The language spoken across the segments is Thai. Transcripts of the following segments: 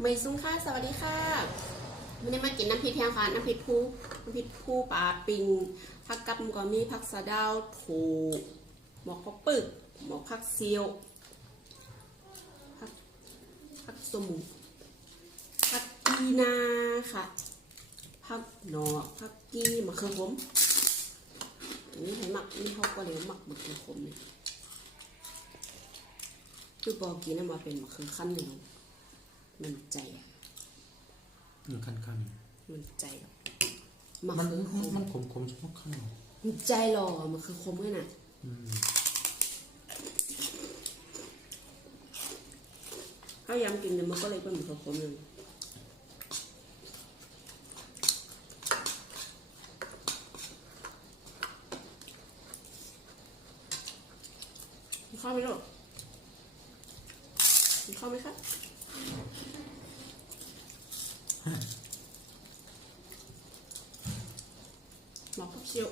ไม่ซุ้งค่ะ สวัสดีค่ะวันนี้มากินน้ำพริกเทียงค่ะ น้ำพริกผู้น้ำพริกผู้ปลาปิงผักกับก็มีผักสะเดาวถูหมอกข้าวปึกหมอกผักเซียวผักผักสมุนผักกีนาค่ะผักหนอผักกีมะเขือขมอันนี้ให้หมักนี่เขาก็เลยหมักมะเขือขมเนี่ยคือบอกกินนะมาเป็นมะเขือขั้นหนึ่ง มันใจอะมันคันคันมันใจอะๆมะมันเขือขมมันขมขมๆเฉพาะข้างนอกมันใจหรอมะเขือขมด้วยน่ะอืมถ้ายำกินเนี่ยมันก็เลยเป็นมะเขือขมหนึ่งมีข้าวไหมลูกมีข้าวไหมคะ หมอกผักเชียว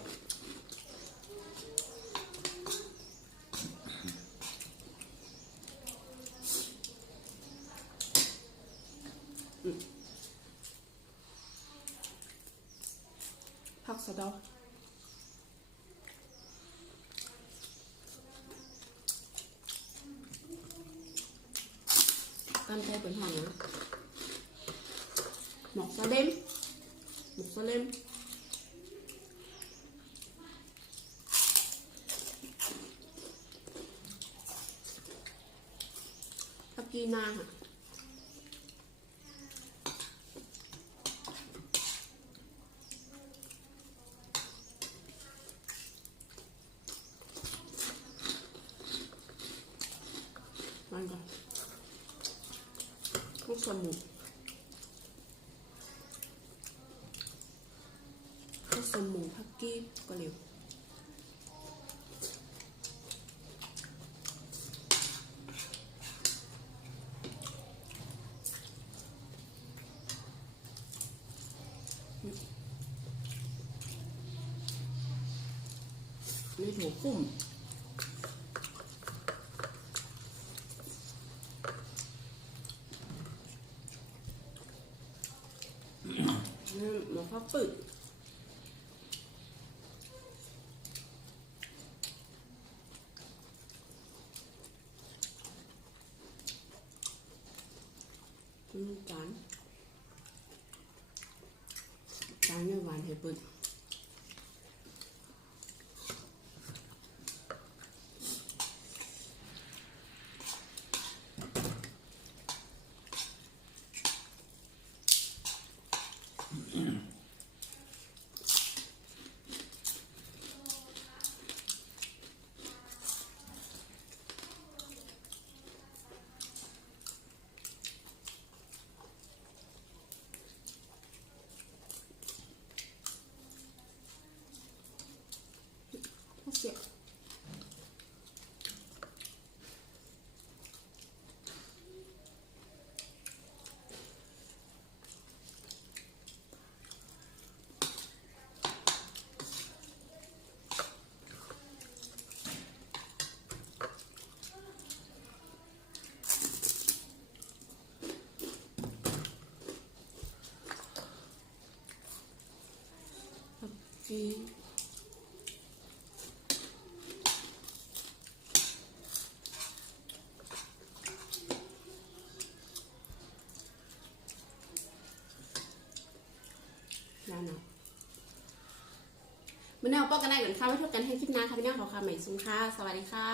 ผักสะเดา กันใจเป็นห่างนะหมกสะเล็มหมกสะเล็มผักกีนาค่ะมันก่อน ลูกสมุนลูกสมุนผักกี้ก็เร็วนี่ถั่วคุ้ม นี่ หมอข้าวปึกอืมจานจานเนี่ยหวานเห็ดปึกข้าวเสียบ ผักชีแล้วเนาะมันแนวป้อกันได้เหมือนข้าวไว้ทุกกันให้คลิปหน้าค่ะพี่น้องขอคำใหม่ซุ้มค่ะ สวัสดีค่ะ